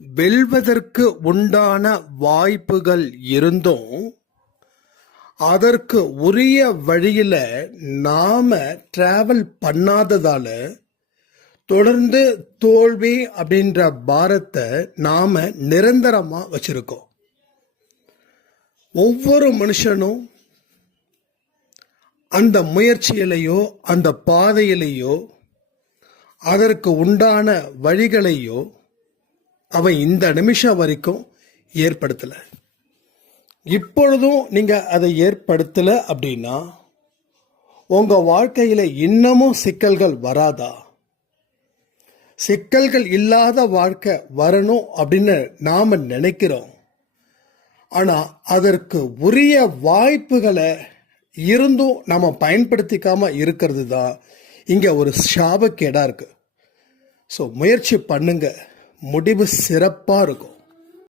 வெல்வதற்கு உண்டான வாய்ப்புகள் இருந்தும் அதற்கு உரிய வழியில நாம டிராவல் பண்ணாததால தொடர்ந்து தோல்வி அப்படின்ற பாரத்தை நாம நிரந்தரமா வச்சிருக்கோம். ஒவ்வொரு மனுஷனும் அந்த முயற்சியிலையோ அந்த பாதையிலையோ அதற்கு உண்டான வழிகளையோ அவன் இந்த நிமிஷம் வரைக்கும் ஏற்படுத்தலை. இப்பொழுதும் நீங்க அதை ஏற்படுத்தலை அப்படின்னா உங்க வாழ்க்கையில இன்னமும் சிக்கல்கள் வராதா? சிக்கல்கள் இல்லாத வாழ்க்கை வரணும் அப்படின்னு நாம நினைக்கிறோம். ஆனா அதற்கு உரிய வாய்ப்புகளை இருந்தும் நாம பயன்படுத்திக்காம இருக்கிறது தான் இங்க ஒரு சாபக்கேடா இருக்கு. ஸோ முயற்சி பண்ணுங்க, முடிவு சிறப்பாக இருக்கும்.